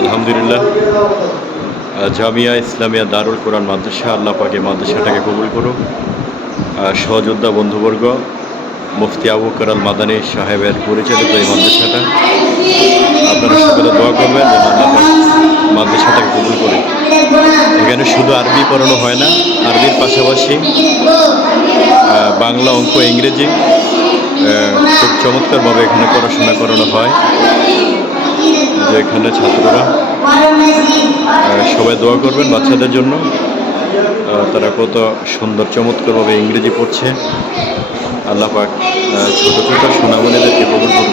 আলহামদুলিল্লাহ। জামিয়া ইসলামিয়া দারুল কোরআন মাদ্রাসা, আল্লাহ পাকে মাদ্রাসাটাকে কবুল করুক। সহযোদ্ধা বন্ধুবর্গ, মুফতি আবু করাল মাদানী সাহেবের পরিচালিত এই মাদ্রাসাটা। আপনারা সকলে দোয়া করবেন, যেন আল্লাহ পাক মাদ্রাসাটাকে কবুল করে। এখানে শুধু আরবি পড়ানো হয় না আরবির পাশাপাশি বাংলা অঙ্ক ইংরেজি খুব চমৎকারভাবে এখানে পড়াশোনা করানো হয়। যে এখানে ছাত্ররা সবাই দোয়া করবেন বাচ্চাদের জন্য। তারা কত সুন্দর চমৎকারভাবে ইংরেজি পড়ছে। আল্লাহ পাক আহ, ছোট ছোট সোনামণিদেরকে কবুল করুন।